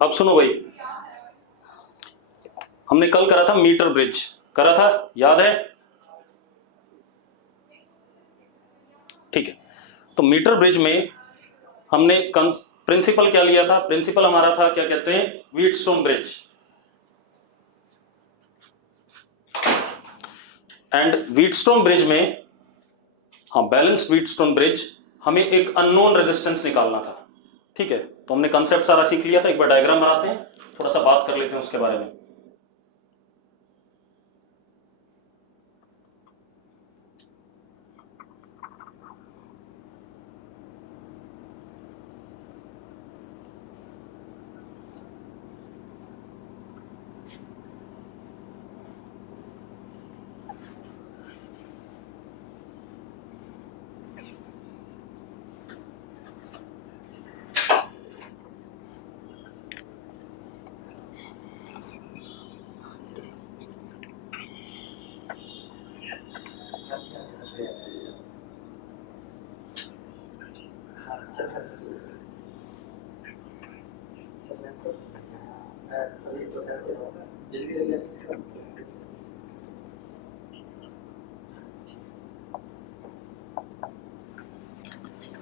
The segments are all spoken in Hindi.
अब सुनो भाई, हमने कल करा था मीटर ब्रिज, करा था, याद है? ठीक है, तो मीटर ब्रिज में हमने प्रिंसिपल क्या लिया था? प्रिंसिपल हमारा था, क्या कहते हैं, Wheatstone bridge. And Wheatstone bridge में, हाँ, बैलेंस्ड व्हीटस्टोन ब्रिज, हमें एक अननोन रेजिस्टेंस निकालना था। ठीक है, तो हमने कंसेप्ट सारा सीख लिया था। एक बार डायग्राम बनाते हैं, थोड़ा सा बात कर लेते हैं उसके बारे में।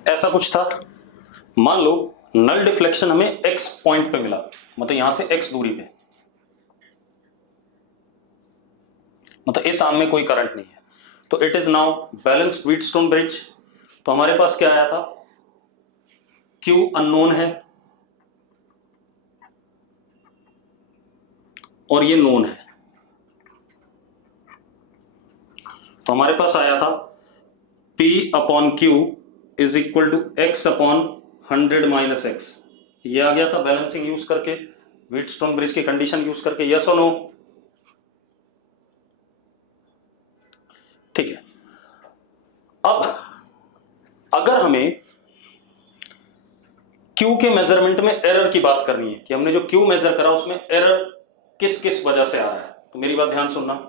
ऐसा कुछ था, मान लो नल डिफ्लेक्शन हमें x पॉइंट पे मिला, मतलब यहां से x दूरी पे, मतलब इस आर्म में कोई करंट नहीं है, तो it is now balanced Wheatstone bridge. तो हमारे पास क्या आया था, Q अननोन है और ये नोन है, तो हमारे पास आया था P upon Q is equal to x upon 100 minus x. ये आ गया था बैलेंसिंग यूज करके, व्हीटस्टोन ब्रिज की कंडीशन यूज करके, यस और नो? ठीक है, अब अगर हमें Q के मेजरमेंट में एरर की बात करनी है कि हमने जो Q मेजर करा उसमें एरर किस किस वजह से आ रहा है, तो मेरी बात ध्यान सुनना।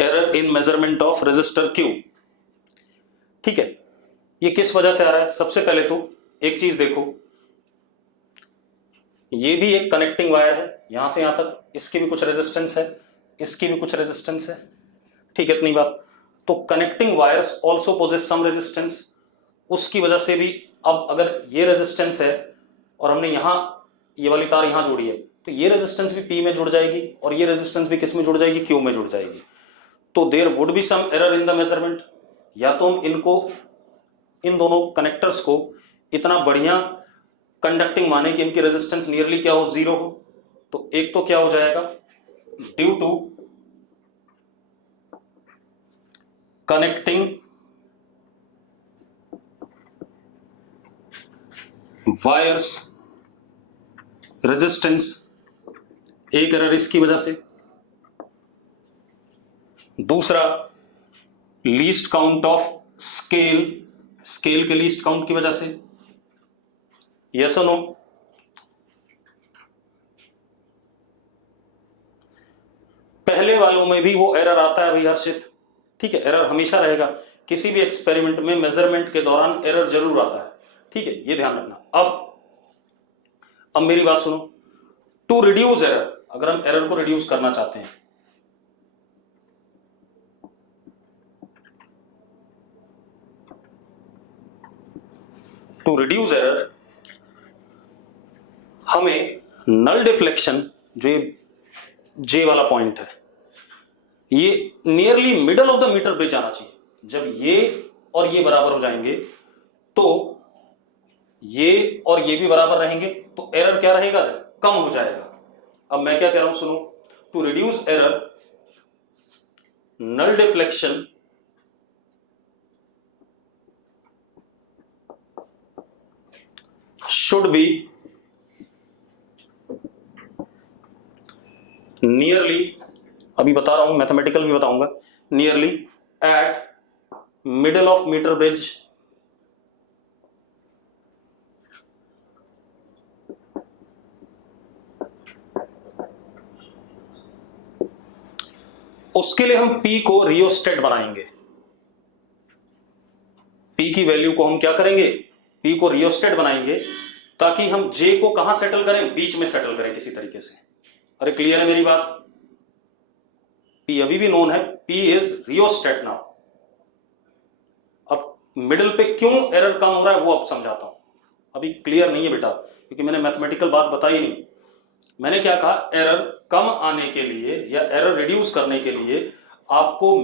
Error in measurement of resistor Q। ठीक है, ये किस वजह से आ रहा है? सबसे पहले तो एक चीज देखो, ये भी एक कनेक्टिंग वायर है, यहां से यहां तक, इसकी भी कुछ रेजिस्टेंस है, इसकी भी कुछ रेजिस्टेंस है। ठीक है, इतनी बात। तो connecting wires also poses some resistance, उसकी वजह से भी, अब अगर ये रेजिस्टेंस है और हमने यहां ये वाली तार यहां जोड़ी है, तो ये रेजिस्टेंस भी P में जुड़ जाएगी और ये रेजिस्टेंस भी किस में जुड़ जाएगी, Q में जुड़ जाएगी। तो there would be some error in the measurement. या तो हम इनको, इन दोनों कनेक्टर्स को इतना बढ़िया कंडक्टिंग माने कि इनकी रेजिस्टेंस नियरली क्या हो, जीरो हो। तो एक तो क्या हो जाएगा, due to connecting wires resistance, एक एरर इसकी वजह से। दूसरा, least count of scale, scale के लीस्ट काउंट की वजह से। यस और नो? पहले वालों में भी वो एरर आता है भाई हर्षित। ठीक है, एरर हमेशा रहेगा, किसी भी एक्सपेरिमेंट में मेजरमेंट के दौरान एरर जरूर आता है। ठीक है, ये ध्यान रखना। अब मेरी बात सुनो, टू रिड्यूस एरर, अगर हम एरर को रिड्यूस करना चाहते हैं, टू रिड्यूस एरर, हमें नल डिफ्लेक्शन, जो ये J वाला पॉइंट है, ये nearly middle of the metre bridge आना चाहिए। जब ये और ये बराबर हो जाएंगे तो ये और ये भी बराबर रहेंगे, तो एरर क्या रहेगा, कम हो जाएगा। अब मैं क्या कह रहा हूं, सुनो, to reduce error, null deflection should be nearly, अभी बता रहा हूं, मैथमेटिकल भी बताऊंगा, nearly at middle of metre bridge उसके लिए हम P को रियोस्टेट बनाएंगे। P की वैल्यू को हम क्या करेंगे, P को रियोस्टेट बनाएंगे ताकि हम J को कहां सेटल करें, बीच में सेटल करें किसी तरीके से। अरे क्लियर है मेरी बात? P अभी भी नोन है, P इज रियोस्टेट नाउ। अब मिडिल पे क्यों एरर कम हो रहा है वो अब समझाता हूं, अभी क्लियर नहीं है बेटा, क्योंकि मैंने मैथमेटिकल बात बताई नहीं। मैंने क्या कहा, एरर कम आने के लिए या एरर रिड्यूस करने के लिए आपको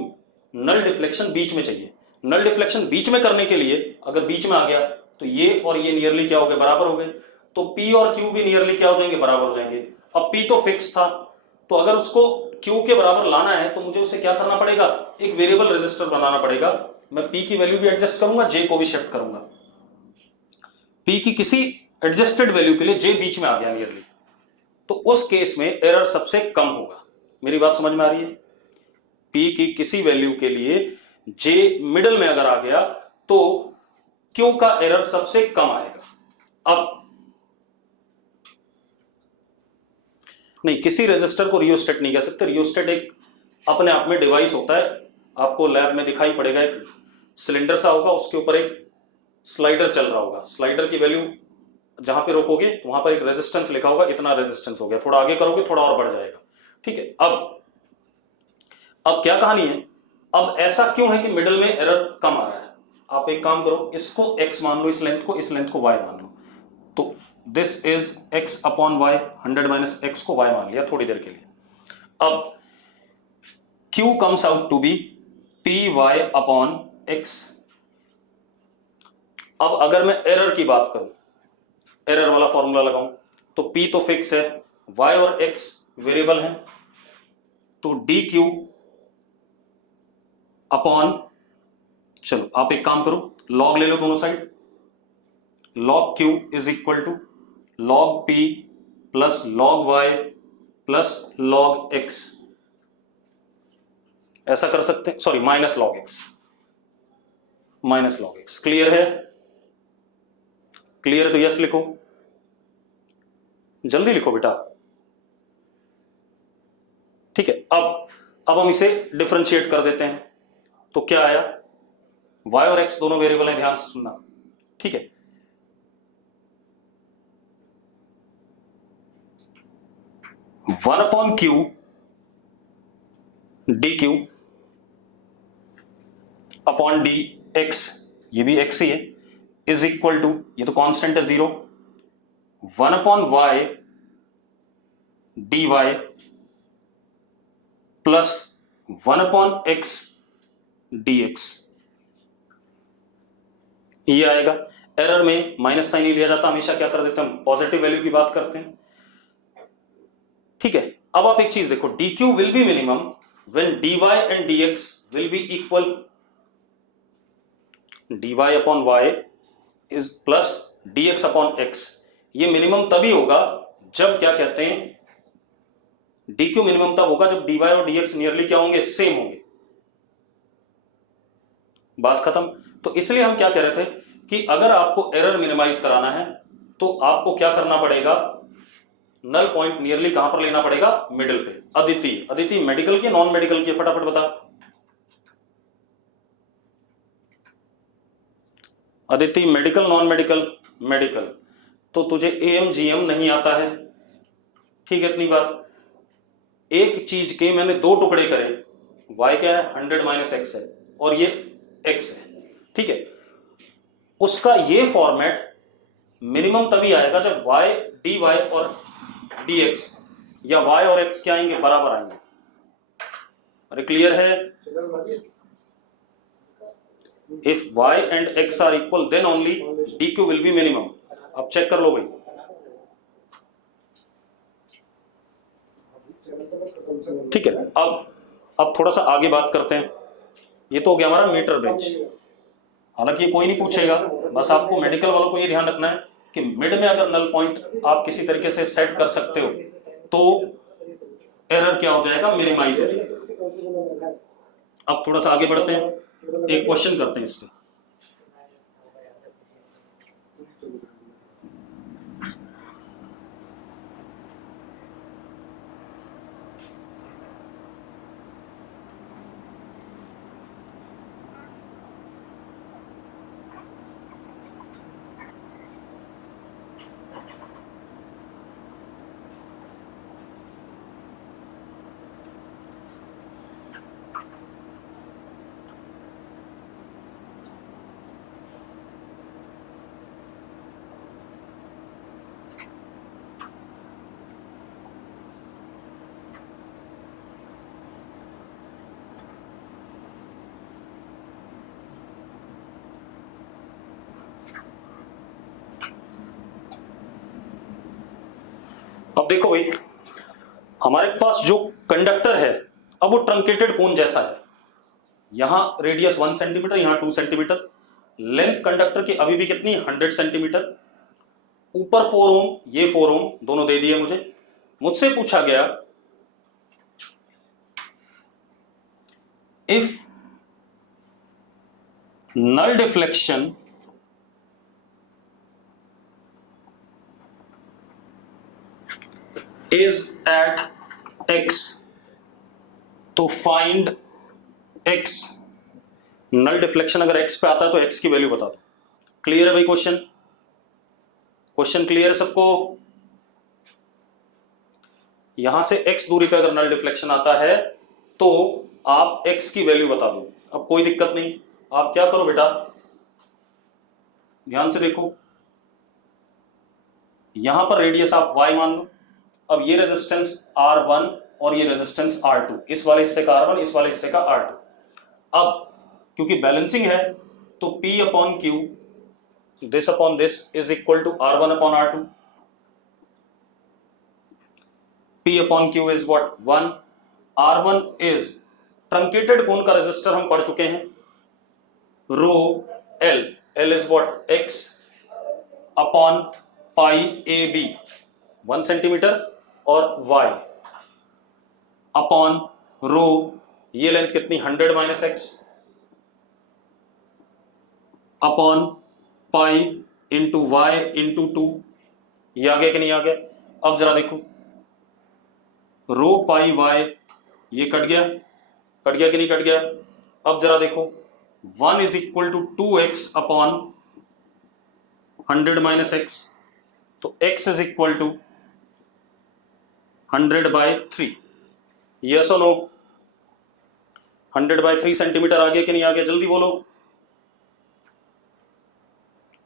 नल डिफ्लेक्शन बीच में चाहिए। नल डिफ्लेक्शन बीच में करने के लिए अगर बीच में आ गया तो ये और ये नियरली क्या हो गए, बराबर हो गए, तो P और Q भी नियरली क्या हो जाएंगे, बराबर हो जाएंगे। अब P तो फिक्स था, तो अगर उसको Q के बराबर लाना है तो मुझे उसे क्या करना पड़ेगा, एक वेरिएबल रेजिस्टर बनाना पड़ेगा। मैं P की वैल्यू भी एडजस्ट करूंगा, J को भी शिफ्ट करूंगा। P की किसी एडजस्टेड वैल्यू के लिए J बीच में आ गया नियरली, तो उस केस में एरर सबसे कम होगा। मेरी बात समझ में आ रही है? P की किसी वैल्यू के लिए J मिडल में अगर आ गया तो Q का एरर सबसे कम आएगा। अब नहीं, किसी रजिस्टर को रियोस्टेट नहीं कह सकते। रियोस्टेट एक अपने आप में डिवाइस होता है, आपको लैब में दिखाई पड़ेगा, एक सिलेंडर सा होगा, उसके ऊपर एक स्लाइडर चल रहा होगा। स्लाइडर की वैल्यू जहां पे रोकोगे तो वहां पर एक रेजिस्टेंस लिखा होगा, इतना रेजिस्टेंस हो गया, थोड़ा आगे करोगे थोड़ा और बढ़ जाएगा। ठीक है, अब क्या कहानी है, अब ऐसा क्यों है कि मिडिल में एरर कम आ रहा है? आप एक काम करो, इसको x मान लो, इस लेंथ को y मान लो, तो this is x upon y, 100 minus x को y मान लिया थोड़ी देर के लिए। अब q comes out to be py upon x। अब अगर मैं एरर की बात करूं, एरर वाला फॉर्मूला लगाऊं, तो p तो फिक्स है, y और x वेरिएबल है, तो dq अपॉन, चलो आप एक काम करो, लॉग ले लो दोनों side, log q is equal to log p plus log y plus log x। ऐसा कर सकते हैं, sorry minus log x, minus log x। Clear है? क्लियर है तो यस लिखो, जल्दी लिखो बेटा। ठीक है, अब हम इसे डिफरेंशिएट कर देते हैं, तो क्या आया, y और x दोनों वेरिएबल है, ध्यान से सुनना। ठीक है, one upon Q D Q upon D x, ये भी x ही है, इज इक्वल टू, ये तो कांस्टेंट है 0, one upon y d y plus one upon x d x, ये आएगा। एरर में माइनस साइन नहीं लिया जाता, हमेशा क्या कर देते हैं, हम पॉजिटिव वैल्यू की बात करते हैं। ठीक है, अब आप एक चीज देखो, dq will be minimum when dy and dx will be equal. dy upon y is plus dx upon x, ये मिनिमम तभी होगा जब, क्या कहते हैं, dq मिनिमम तब होगा जब dy और dx नियरली क्या होंगे, सेम होंगे। बात खत्म। तो इसलिए हम क्या कह रहे थे कि अगर आपको एरर मिनिमाइज कराना है तो आपको क्या करना पड़ेगा, नल पॉइंट नियरली कहां पर लेना पड़ेगा, मिडिल पे। अदिति मेडिकल की नॉन मेडिकल की, फटाफट बता। Aditi medical non medical? Medical. तो तुझे एएमजीएम नहीं आता है, ठीक है, इतनी बात। एक चीज के मैंने दो टुकड़े करे, y क्या है, 100 माइनस एक्स है, और ये x है, ठीक है। उसका ये फॉर्मेट मिनिमम तभी आएगा जब y dy और dx या y और x क्या आएंगे, बराबर आएंगे। अरे क्लियर है? If y and x are equal then only dq will be minimum. अब चेक कर लो भाई, ठीक है। अब थोड़ा सा आगे बात करते हैं। ये तो हो गया हमारा मीटर ब्रिज, हालांकि ये कोई नहीं पूछेगा, बस आपको मेडिकल वालों को ये ध्यान रखना है कि मिड में अगर नल पॉइंट आप किसी तरीके से सेट कर सकते हो तो एरर क्या हो जाएगा, मिनिमाइज हो जाएगा। अब थोड़ा सा आगे बढ़ते हैं, एक क्वेश्चन करते हैं इसमें। अब देखो भाई, हमारे पास जो कंडक्टर है अब वो ट्रंकेटेड कोन जैसा है, यहां रेडियस 1 सेंटीमीटर, यहां 2 सेंटीमीटर, लेंथ कंडक्टर की अभी भी कितनी 100 सेंटीमीटर, ऊपर 4 ओम, ये 4 ओम, दोनों दे दिए मुझसे पूछा गया if null deflection is at x, तो find x। नल डिफ्लेक्शन अगर x पे आता है तो x की वैल्यू बता दो। क्लियर है भाई? क्वेश्चन क्लियर है सबको? यहां से x दूरी पे अगर नल डिफ्लेक्शन आता है तो आप x की वैल्यू बता दो। अब कोई दिक्कत नहीं, आप क्या करो बेटा, ध्यान से देखो, यहां पर रेडियस आप y मान लो। अब ये रेजिस्टेंस R1 और ये रेजिस्टेंस R2, इस वाले हिस्से का R1, इस वाले हिस्से का R2। अब क्योंकि बैलेंसिंग है तो P upon Q, this upon this is equal to R1 upon R2। P upon Q is what? 1। R1 is truncated cone का रेजिस्टर, हम पढ़ चुके हैं, rho L, L is what? X upon pi AB, 1 centimetre, और Y अपॉन रो, ये लेंथ कितनी 100 minus X, upon pi into Y into 2। ये आ गया कि नहीं आ गया? अब जरा देखो, रो पाई वाई ये कट गया कि नहीं कट गया? अब जरा देखो, 1 is equal to 2x upon 100 minus x, तो x is equal to 100/3। Yes और नो? 100/3 सेंटीमीटर आ गया कि नहीं आ गया? जल्दी बोलो।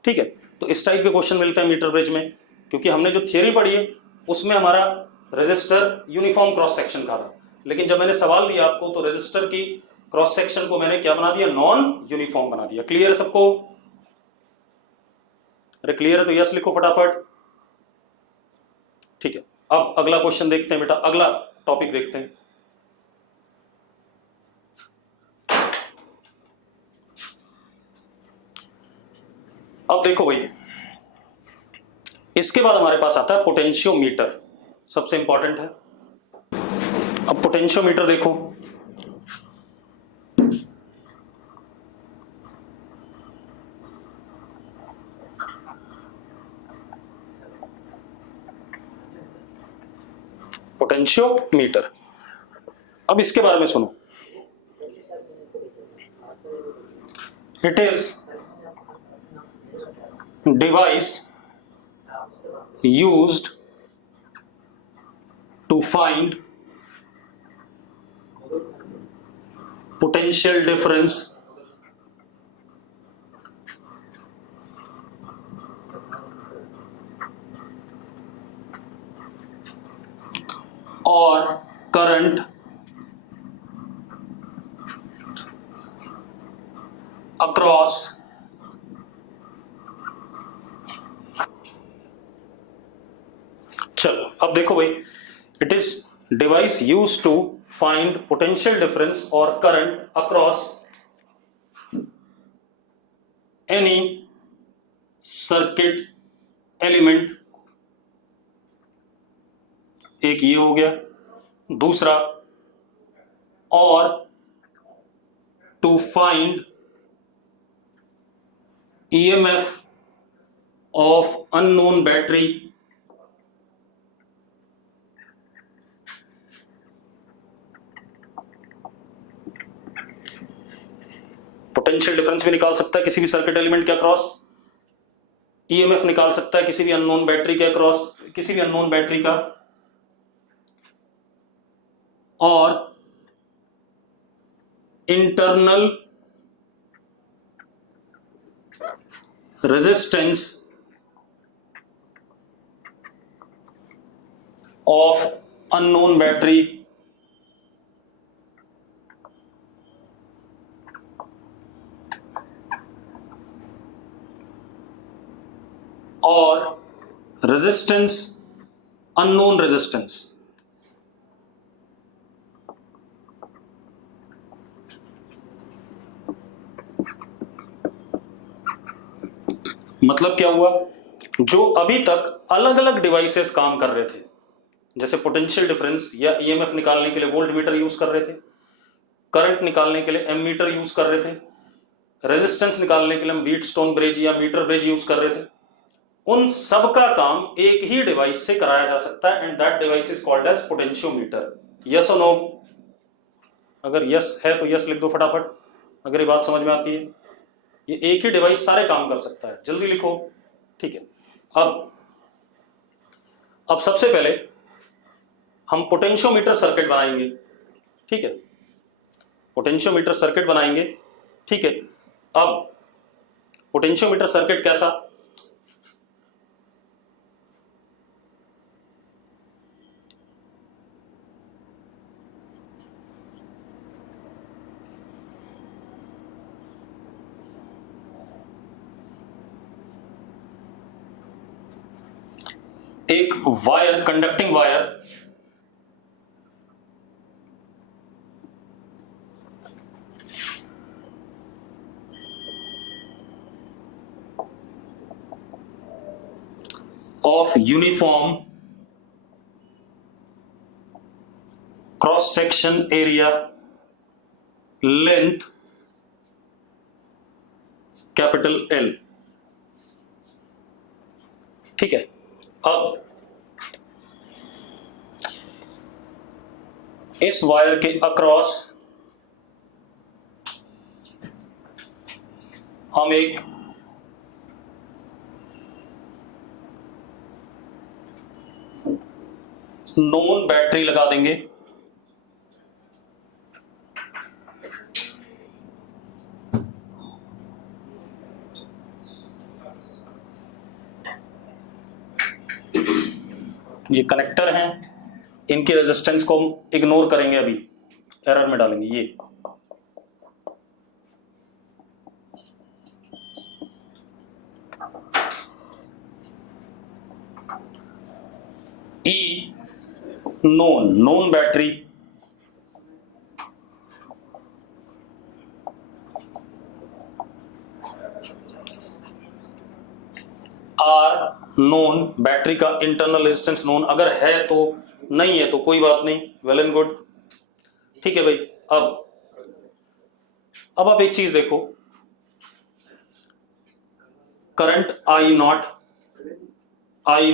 ठीक है, तो इस टाइप के क्वेश्चन मिलते हैं मीटर ब्रिज में, क्योंकि हमने जो थियरी पढ़ी है उसमें हमारा रेजिस्टर यूनिफॉर्म क्रॉस सेक्शन का था, लेकिन जब मैंने सवाल दिया आपको तो रेजिस्टर की क्रॉस सेक्शन को मैंने क्या बना दिया? नॉन यूनिफॉर्म बना दिया। क्लियर है सबको? अरे क्लियर है तो यस लिखो फटाफट। ठीक है, अब अगला क्वेश्चन देखते हैं बेटा, अगला टॉपिक देखते हैं। अब देखो भाई, इसके बाद हमारे पास आता है पोटेंशियोमीटर, सबसे इंपॉर्टेंट है। अब पोटेंशियोमीटर देखो, पोटेंशियोमीटर, अब इसके बारे में सुनो। It is device used to find potential difference or current across चलो अब देखो भाई, it is device use to find potential difference और current across any circuit element. एक ये हो गया, दूसरा और to find EMF of unknown battery potential difference भी निकाल सकता है किसी भी सर्किट एलिमेंट के अक्रॉस, ईएमएफ निकाल सकता है किसी भी अननोन बैटरी के अक्रॉस, किसी भी अननोन बैटरी का, और internal resistance of unknown battery और रेजिस्टेंस अननोन रेजिस्टेंस। मतलब क्या हुआ, जो अभी तक अलग अलग डिवाइसेस काम कर रहे थे, जैसे पोटेंशियल डिफरेंस या ईएमएफ निकालने के लिए वोल्टमीटर यूज कर रहे थे, करंट निकालने के लिए एमीटर यूज कर रहे थे, रेजिस्टेंस निकालने के लिए हम व्हीटस्टोन ब्रिज या मीटर ब्रिज यूज कर रहे थे, उन सब का काम एक ही डिवाइस से कराया जा सकता है and that device is called as potentiometer. Yes और नो? अगर यस है तो यस लिख दो फटाफट, अगर ये बात समझ में आती है। ये एक ही डिवाइस सारे काम कर सकता है, जल्दी लिखो। ठीक है, अब सबसे पहले हम पोटेंशियोमीटर सर्किट बनाएंगे। ठीक है, पोटेंशियोमीटर सर्किट बनाएंगे। ठीक है, अब पोटेंशियोमीटर सर्किट कैसा, एक wire, conducting wire, of uniform cross section area, length capital L। ठीक है, अब इस वायर के अक्रॉस हम एक नॉन बैटरी लगा देंगे। ये कनेक्टर हैं, इनकी रेजिस्टेंस को हम इग्नोर करेंगे, अभी एरर में डालेंगे। ये E known battery, R known, battery का इंटरनल रेजिस्टेंस नोन, अगर है तो, नहीं है तो कोई बात नहीं, वेल एंड गुड। ठीक है भाई, अब आप एक चीज देखो, करंट आई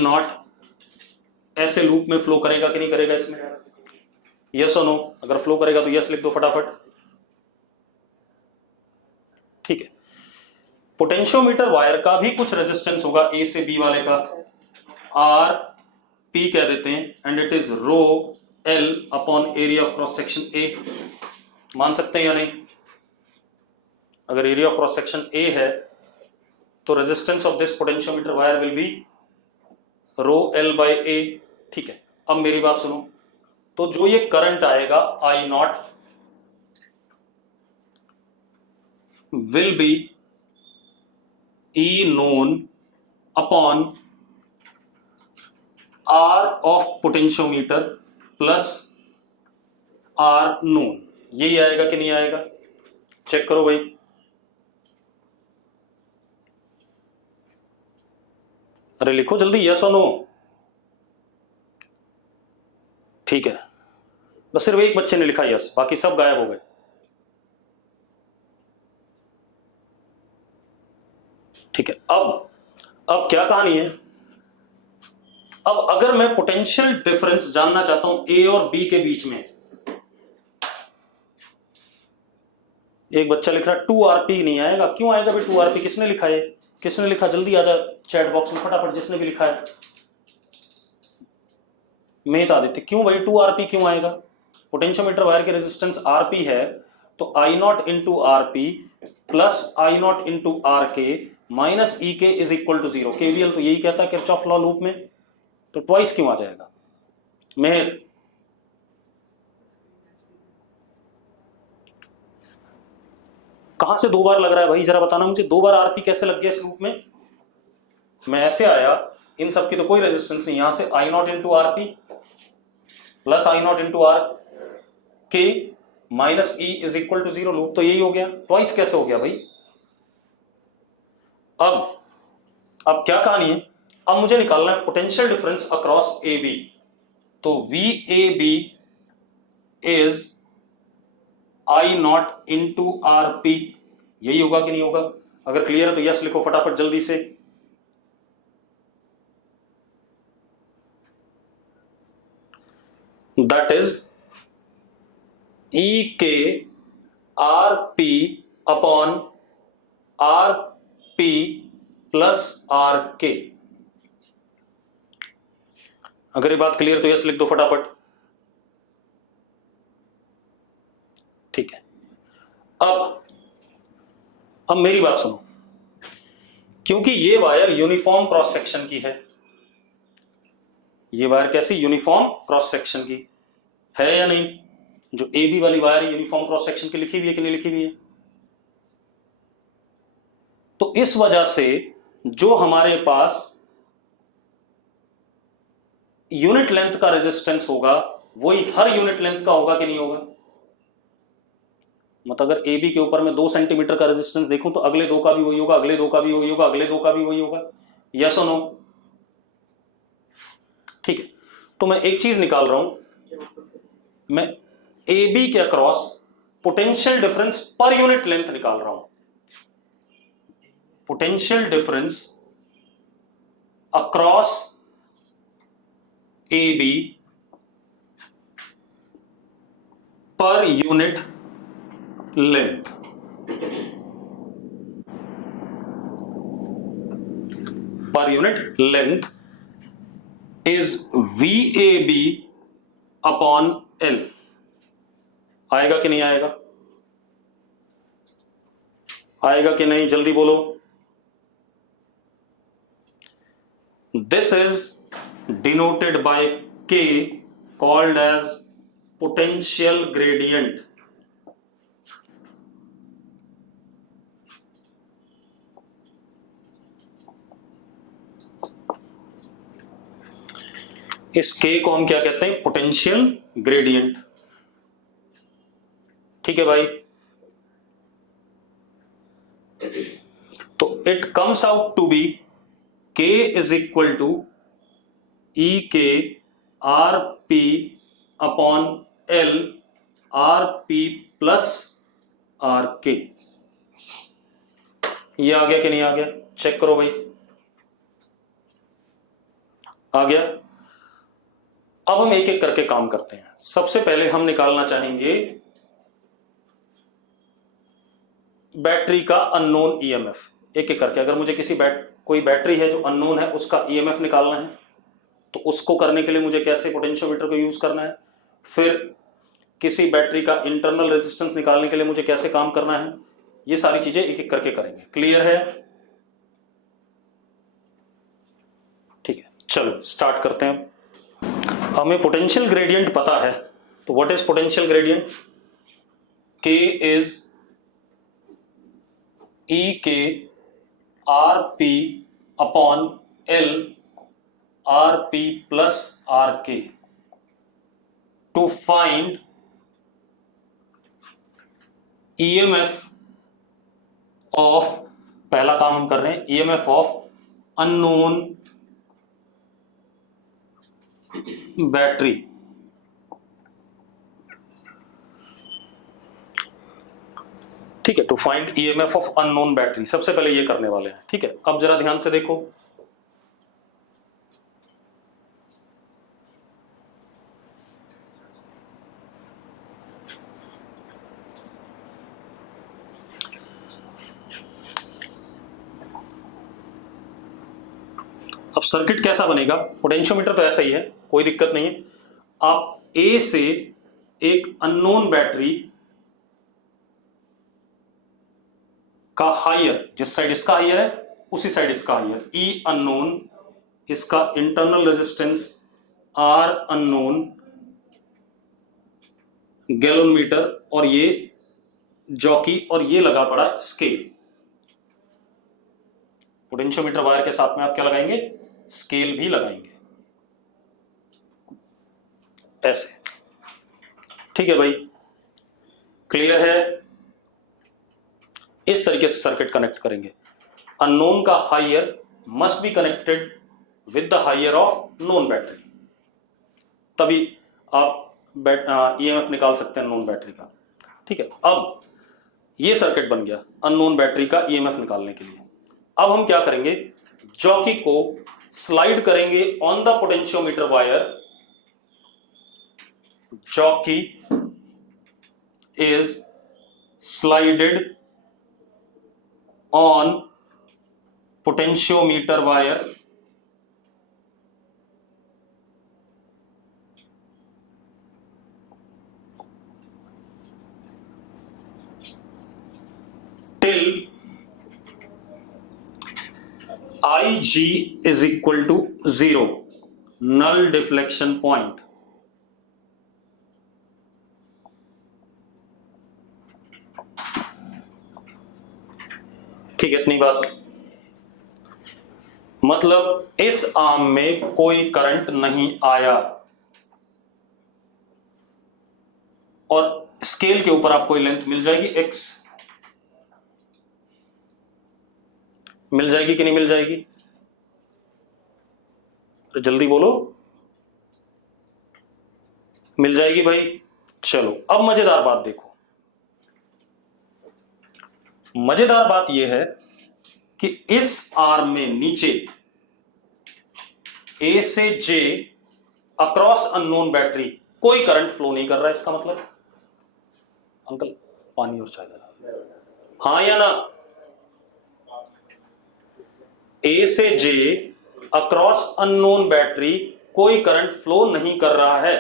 नॉट ऐसे लूप में फ्लो करेगा कि नहीं करेगा इसमें, यस और नो? अगर फ्लो करेगा तो यस लिख दो फटाफट। ठीक है, पोटेंशियोमीटर वायर का भी कुछ रेजिस्टेंस होगा, ए से बी वाले का, आर पी कह देते हैं, and it is rho L upon area of cross section A. मान सकते हैं या नहीं? अगर area of cross section A है तो resistance of this potentiometer wire will be rho L by A. ठीक है, अब मेरी बात सुनो, तो जो ये करंट आएगा I naught will be E known upon R of potentiometer plus R known। यही आएगा कि नहीं आएगा? चेक करो भाई। अरे लिखो जल्दी, यस और नो। ठीक है, बस सिर्फ एक बच्चे ने लिखा यस, बाकी सब गायब हो गए। ठीक है, अब क्या कहानी है, अब अगर मैं पोटेंशियल डिफरेंस जानना चाहता हूं ए और बी के बीच में, एक बच्चा लिख रहा है 2 RP नहीं आएगा। क्यों आएगा भाई 2 RP? किसने लिखा है? किसने लिखा? जल्दी आ जा चैट बॉक्स में फटाफट, जिसने भी लिखा है। मेहता आदित्य, क्यों भाई 2 RP क्यों आएगा? पोटेंशियोमीटर वायर की रेजिस्टेंस RP है, तो I not into RP plus I not into RK minus EK is equal to 0। KVL तो यही कहता है किरचॉफ लॉ लूप में, तो ट्वाइस क्यों आ जाएगा? मेहर, कहां से 2 बार लग रहा है भाई, जरा बताना मुझे, 2 बार RP कैसे लग गया इस लूप में? मैं ऐसे आया इन सब की तो कोई रेजिस्टेंस नहीं, यहां से I naught into R P plus I naught into R के minus E is equal to 0। Loop तो यही हो गया, ट्वाइस कैसे हो गया भाई। अब क्या कहानी है, अब मुझे निकालना है potential difference across A B. तो V A B is I naught into R P, यही होगा कि नहीं होगा। अगर क्लियर है तो यस लिखो फटाफट जल्दी से। That is E K R P upon R P plus R K. अगर ये बात क्लियर तो यस लिख दो फटाफट। ठीक है, अब मेरी बात सुनो, क्योंकि ये वायर यूनिफॉर्म क्रॉस सेक्शन की है, ये वायर कैसी यूनिफॉर्म क्रॉस सेक्शन की है या नहीं। जो ए बी वाली वायर यूनिफॉर्म क्रॉस सेक्शन की लिखी हुई है कि नहीं लिखी हुई है। तो इस वजह से जो हमारे पास यूनिट लेंथ का रेजिस्टेंस होगा वही हर यूनिट लेंथ का होगा कि नहीं होगा। मतलब अगर ए बी के ऊपर मैं 2 सेंटीमीटर का रेजिस्टेंस देखूं तो अगले दो का भी वही होगा, अगले दो का भी वही होगा, अगले दो का भी वही होगा। यस और नो। ठीक है, तो मैं एक चीज निकाल रहा हूं, मैं ए बी के across potential difference per unit length निकाल रहा हूं। Potential difference across A B per unit length. Per unit length is V A B upon L. आएगा कि नहीं आएगा, आएगा कि नहीं, जल्दी बोलो। This is denoted by K, called as potential gradient. इस के को हम क्या कहते हैं, पोटेंशियल ग्रेडियंट। ठीक है भाई, तो it comes out to be K is equal to E K R P upon L R P plus R K. ये आ गया कि नहीं आ गया, चेक करो भाई। आ गया। अब हम एक एक करके काम करते हैं। सबसे पहले हम निकालना चाहेंगे बैटरी का अननोन ईएमएफ, एक एक करके। अगर मुझे कोई बैटरी है जो अननोन है उसका ईएमएफ निकालना है तो उसको करने के लिए मुझे कैसे पोटेंशियोमीटर को यूज करना है, फिर किसी बैटरी का इंटरनल रेजिस्टेंस निकालने के लिए मुझे कैसे काम करना है, ये सारी चीजें एक एक करके करेंगे। क्लियर है? ठीक है, चलो स्टार्ट करते हैं। हमें पोटेंशियल ग्रेडियंट पता है, तो what is potential gradient? K is E K R P upon L R P plus R K. To find EMF of, पहला काम हम कर रहे हैं, ईएमएफ ऑफ अननोन बैटरी। ठीक है, to find EMF of unknown battery, सबसे पहले ये करने वाले हैं। ठीक है, अब जरा ध्यान से देखो। अब सर्किट कैसा बनेगा, पोटेंशियोमीटर तो ऐसा ही है, कोई दिक्कत नहीं है। आप ए से एक अननोन बैटरी का हायर, जिस साइड इसका हायर है उसी साइड इसका हायर, ई अननोन, इसका internal resistance R unknown, galvanometer, और ये जॉकी, और ये लगा पड़ा स्केल। पोटेंशियोमीटर वायर के साथ में आप क्या लगाएंगे, स्केल भी लगाएंगे ऐसे। ठीक है भाई, क्लियर है? इस तरीके से सर्किट कनेक्ट करेंगे। अननोन का higher must be connected with the higher of known battery, तभी आप ईएमएफ निकाल सकते हैं अननोन बैटरी का। ठीक है, अब ये सर्किट बन गया अननोन बैटरी का ईएमएफ निकालने के लिए। अब हम क्या करेंगे, जॉकी को स्लाइड करेंगे on the potentiometer wire. Jockey is slided on potentiometer wire till IG is equal to 0, null deflection point। ठीक है, इतनी बात। मतलब इस आर्म में कोई करंट नहीं आया, और स्केल के ऊपर आपको लेंथ मिल जाएगी x, मिल जाएगी कि नहीं मिल जाएगी? तो जल्दी बोलो, मिल जाएगी भाई। चलो अब मजेदार बात देखो। मजेदार बात यह है कि इस आर्म में नीचे A से J अक्रॉस अननोन बैटरी कोई करंट फ्लो नहीं कर रहा है। इसका मतलब, अंकल पानी और चाय देना, हाँ या ना? A से J अक्रॉस अननोन बैटरी कोई करंट फ्लो नहीं कर रहा है।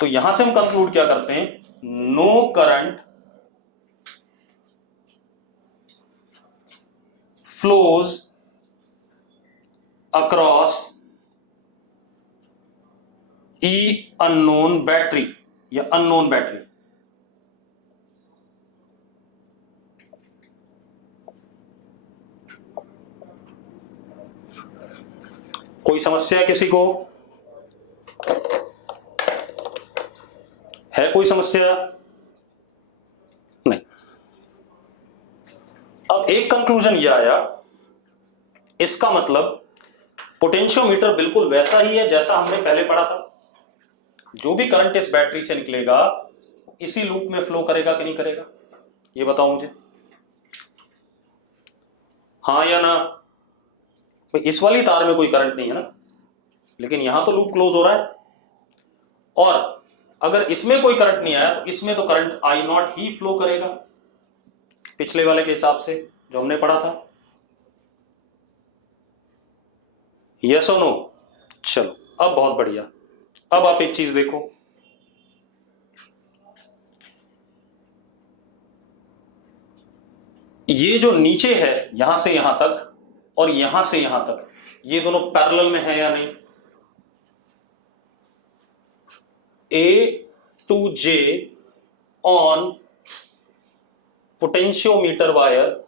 तो यहां से हम कंक्लूड क्या करते हैं, नो करंट फ्लोज अक्रॉस ई अननोन बैटरी या अननोन बैटरी। कोई समस्या है किसी को? है कोई समस्या? नहीं। अब एक कंक्लूजन यह आया, इसका मतलब पोटेंशियोमीटर बिल्कुल वैसा ही है जैसा हमने पहले पढ़ा था। जो भी करंट इस बैटरी से निकलेगा इसी लूप में फ्लो करेगा कि नहीं करेगा, ये बताओ मुझे, हाँ या ना? भाई इस वाली तार में कोई करंट नहीं है ना, लेकिन यहां तो लूप क्लोज हो रहा है, और अगर इसमें कोई करंट नहीं आया तो इसमें तो current I not he flow करेगा, पिछले वाले के हिसाब से जो हमने पढ़ा था। यस और नो? चलो अब बहुत बढ़िया। अब आप एक चीज देखो, ये जो नीचे है यहां से यहां तक और यहां से यहां तक, ये दोनों पैरेलल में है या नहीं? A to J on potentiometer wire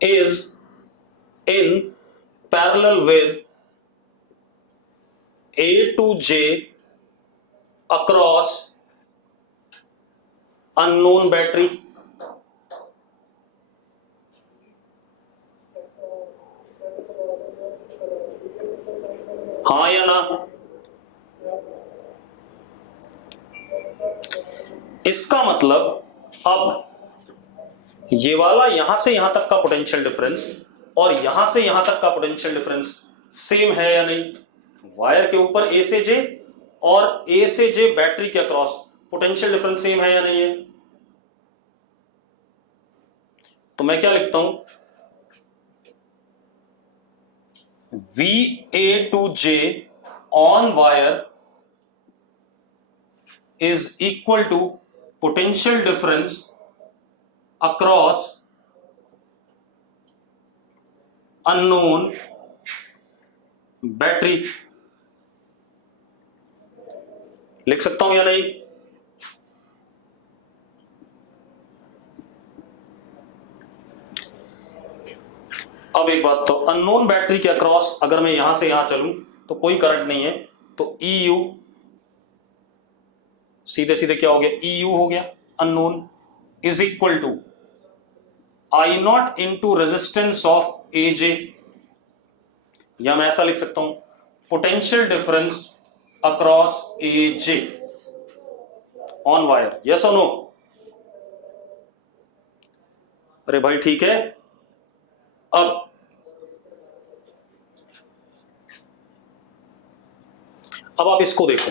is in parallel with A to J across unknown battery। हाँ या ना? इसका मतलब अब ये वाला यहां से यहां तक का पोटेंशियल डिफरेंस और यहां से यहां तक का पोटेंशियल डिफरेंस सेम है या नहीं? वायर के ऊपर A से J और A से J बैटरी के अक्रॉस पोटेंशियल डिफरेंस सेम है या नहीं है? तो मैं क्या लिखता हूं, VA to J on wire is equal to potential difference across unknown battery। लिख सकता हूं या नहीं? अब एक बात, तो अननोन बैटरी के अक्रॉस अगर मैं यहां से यहां चलूं तो कोई करंट नहीं है, तो EU सीधे सीधे क्या हो गया, EU हो गया unknown, is equal to I0 into resistance of AJ, या मैं ऐसा लिख सकता हूं potential difference across AJ on wire. Yes और नो? अरे भाई ठीक है। अब आप इसको देखो,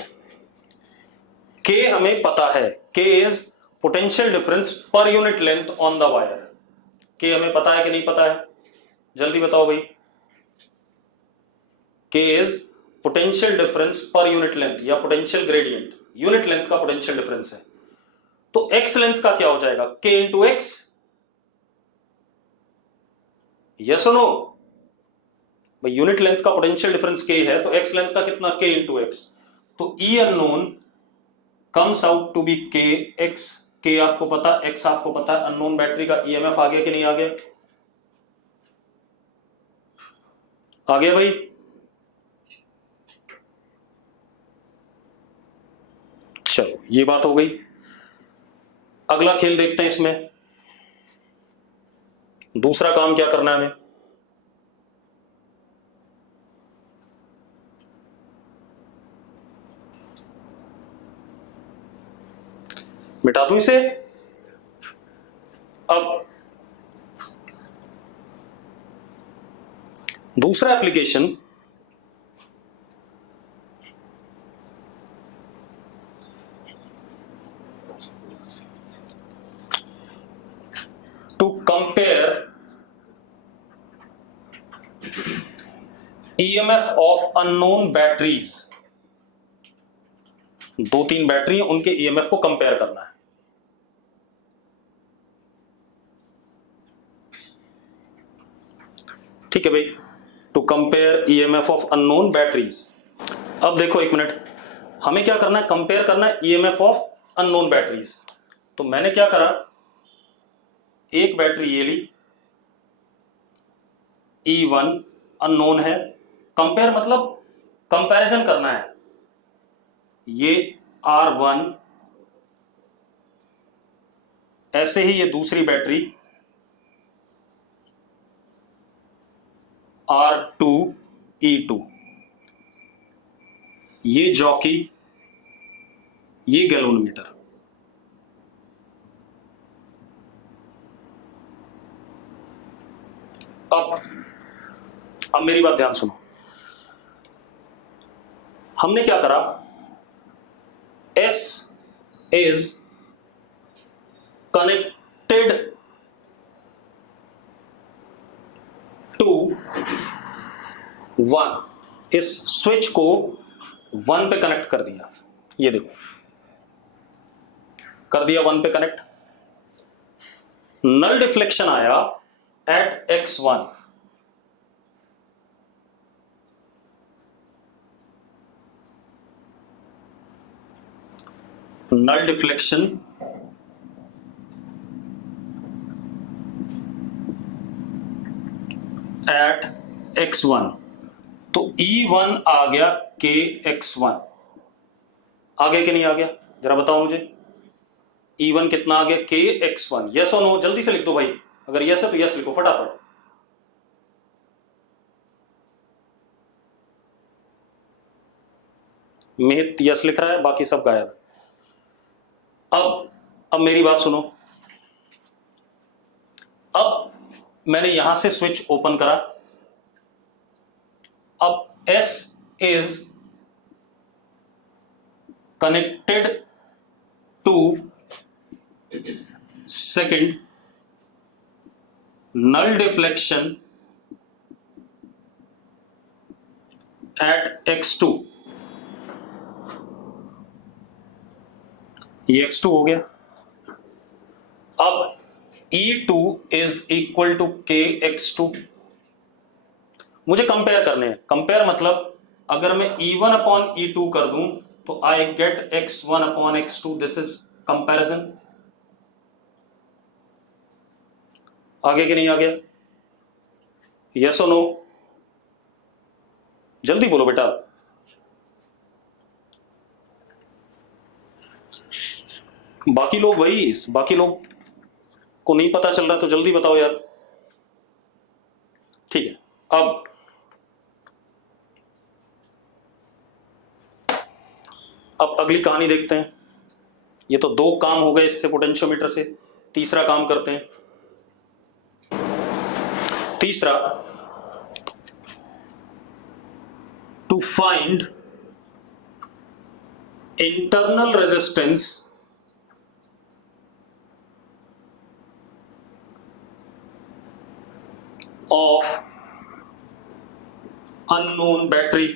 K हमें पता है, K is potential difference per unit length on the wire. K हमें पता है कि नहीं पता है, जल्दी बताओ भाई। K is potential difference per unit length या पोटेंशियल ग्रेडियंट, यूनिट लेंथ का पोटेंशियल डिफरेंस है। तो x लेंथ का क्या हो जाएगा, K इंटू एक्स। यस और नो? भाई यूनिट लेंथ का पोटेंशियल डिफरेंस K है, तो x लेंथ का कितना, K इंटू एक्स। तो E unknown comes out to be KX। K आपको पता, X आपको पता है, अननोन बैटरी का EMF आ गया कि नहीं आ गया? आ गया भाई। चलो ये बात हो गई। अगला खेल देखते हैं, इसमें दूसरा काम क्या करना है हमें। मिटा दूं इसे। अब दूसरा application, to compare EMF of unknown batteries. दो तीन बैटरी हैं, उनके EMF को कंपेयर करना है। ठीक है भाई, to compare EMF of unknown batteries. अब देखो एक मिनट, हमें क्या करना है, कंपेयर करना है EMF ऑफ अननोन बैटरीज। तो मैंने क्या करा, एक बैटरी ये ली, E1 अननोन है, कंपेयर मतलब कंपैरिजन करना है। ये R1, ऐसे ही ये दूसरी बैटरी R2 E2, ये जॉकी, ये गैल्वेनोमीटर। अब मेरी बात ध्यान सुनो, हमने क्या करा, S इज कनेक्टेड टू 1, इस स्विच को 1 पे कनेक्ट कर दिया। ये देखो, कर दिया 1 पे कनेक्ट। नल डिफ्लेक्शन आया eight X1, null deflection at X1, तो E1 आ गया KX1। आ गया कि नहीं आ गया, जरा बताओ मुझे। E1 कितना आ गया, KX1। यस और नो, जल्दी से लिख दो भाई, अगर यस है तो यस लिखो फटाफट। मिहित यस लिख रहा है, बाकी सब गायब। अब मेरी बात सुनो, अब मैंने यहां से स्विच ओपन करा, अब S is connected to second null deflection at X2, ये X2 हो गया। अब E2 is equal to KX2। मुझे कंपेयर करने हैं, कंपेयर मतलब अगर मैं E1 अपॉन E2 कर दूं तो I get X1 upon X2, this is comparison. आगे कि नहीं आ गया, यस और नो? जल्दी बोलो बेटा। बाकी लोग भाई, बाकी लोग को नहीं पता चल रहा तो जल्दी बताओ यार। ठीक है, अब अगली कहानी देखते हैं। ये तो दो काम हो गए इससे, पोटेंशियोमीटर से। तीसरा काम करते हैं। तीसरा, to find internal resistance of unknown battery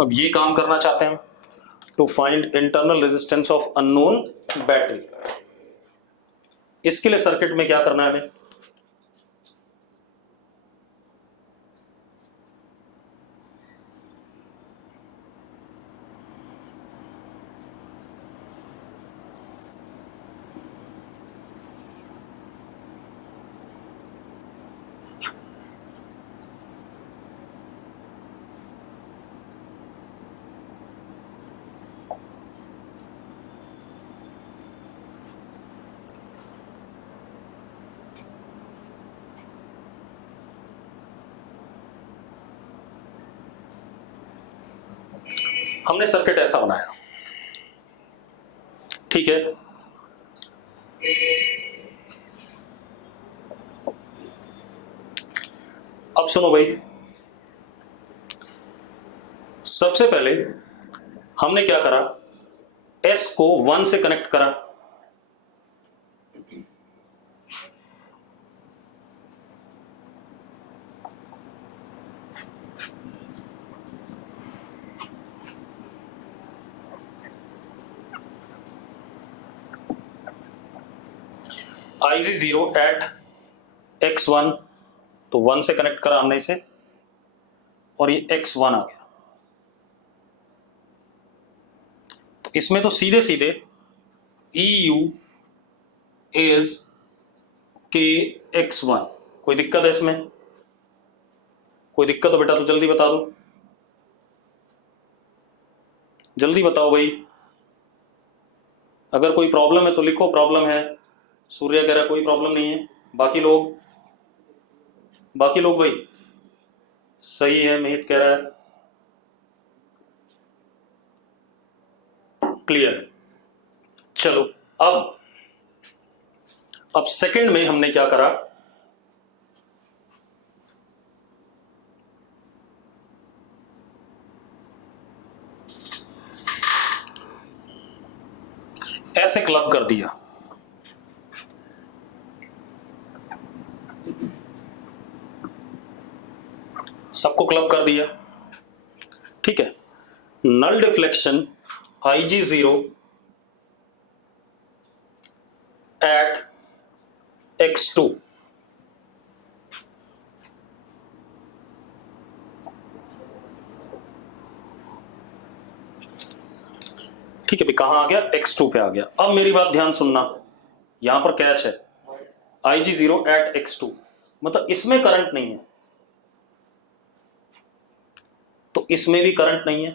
अब ये काम करना चाहते हैं, to find internal resistance of unknown battery. इसके लिए सर्किट में क्या करना है हमें? हमने सर्किट ऐसा बनाया, ठीक है। अब सुनो भाई, सबसे पहले हमने क्या करा, S को 1 से कनेक्ट करा। IG0 एट X1, तो 1 से कनेक्ट करा हमने इसे, और ये X1 आ गया। तो इसमें तो सीधे सीधे EU इज KX1। कोई दिक्कत है इसमें? कोई दिक्कत हो बेटा तो जल्दी बता दो, जल्दी बताओ भाई। अगर कोई प्रॉब्लम है तो लिखो प्रॉब्लम है। सूर्य कह रहा कोई प्रॉब्लम नहीं है। बाकी लोग भाई सही है। मिहित कह रहा है क्लियर है। चलो, अब सेकंड में हमने क्या करा, ऐसे क्लब कर दिया। सबको क्लब कर दिया, ठीक है। Null deflection IG0 eight X2, ठीक है भाई। कहां आ गया? X2 पे आ गया। अब मेरी बात ध्यान सुनना, यहां पर कैच है। IG0 एट X2 मतलब इसमें करंट नहीं है, तो इसमें भी करंट नहीं है,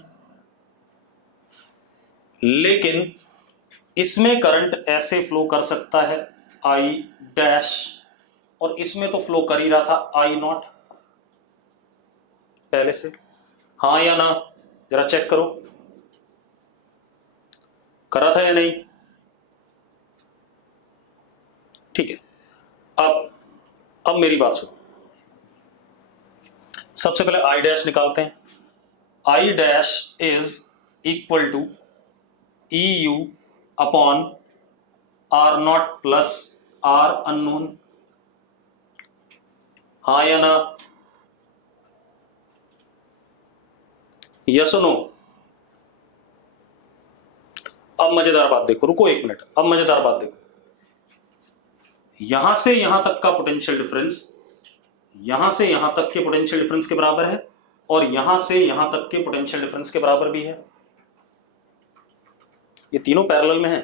लेकिन इसमें करंट ऐसे फ्लो कर सकता है I डैश, और इसमें तो फ्लो कर ही रहा था I0 पहले से। हाँ या ना, जरा चेक करो, करा था या नहीं? ठीक है। अब मेरी बात सुनो। सबसे पहले I डैश निकालते हैं। I dash is equal to EU upon R0 plus R unknown. हाँ या ना, यस और नो? अब मजेदार बात देखो, रुको एक मिनट। अब मजेदार बात देखो, यहां से यहां तक का पोटेंशियल डिफरेंस यहां से यहां तक के पोटेंशियल डिफरेंस के बराबर है, और यहां से यहां तक के पोटेंशियल डिफरेंस के बराबर भी है। ये तीनों पैरेलल में है।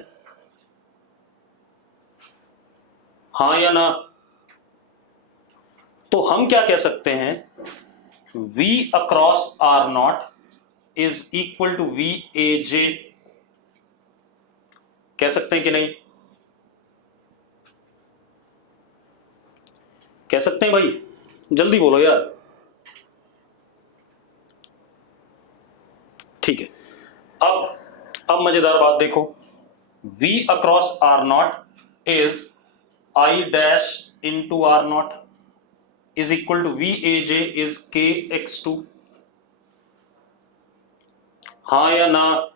हाँ या ना? तो हम क्या कह सकते हैं, V across R not is equal to V A J, कह सकते हैं कि नहीं? कह सकते हैं भाई, जल्दी बोलो यार। ठीक है, अब मजेदार बात देखो, V across R not is I dash into R not is equal to V A J is K x two, हाँ या ना?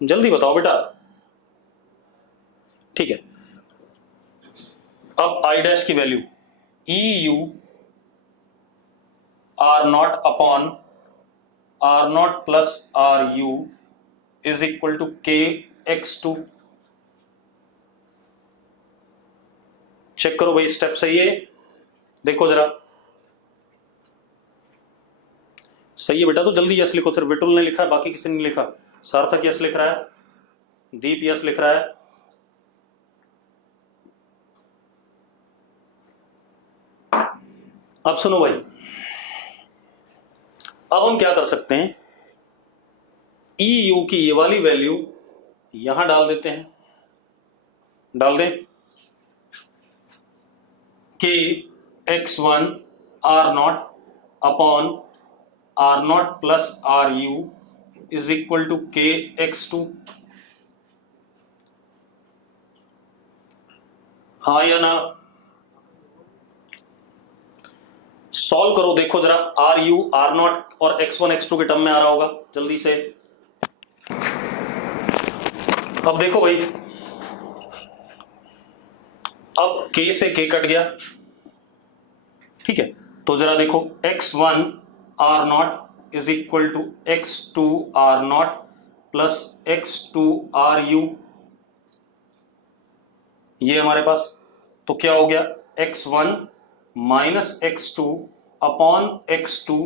जल्दी बताओ बेटा। ठीक है, अब I डैश की value E U R not upon R not plus R U is equal to K x two. Check करो भाई, स्टेप सही है? देखो जरा, सही है बेटा तो जल्दी यस लिखो। सिर्फ विटुल ने लिखा है, बाकी किसी ने नहीं लिखा। सार्थक यस लिख रहा है, दीप यस लिख रहा है। अब सुनो भाई, अब हम क्या कर सकते हैं, ई यू की ये वाली वैल्यू यहां डाल देते हैं, डाल दें K x one R not upon R not plus R U is equal to K x two, हाँ या ना? सॉल्व करो, देखो जरा, आर यू आर नॉट और एक्स वन एक्स टू के टर्म में आ रहा होगा, जल्दी से। अब देखो भाई, अब k से k कट गया, ठीक है, तो जरा देखो, x1 R not is equal to x2 R not plus x2 R U, ये हमारे पास, तो क्या हो गया, x1 minus x2 upon x2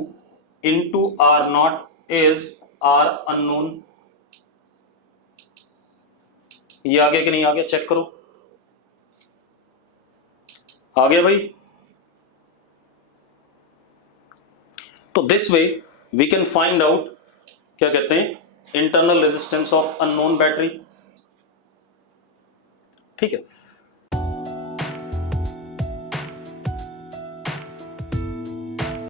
into R not is R unknown. ये आ गया कि नहीं आ गया, चेक करो, आ गया भाई? तो this way we can find out, क्या कहते हैं, internal resistance of unknown battery, ठीक है।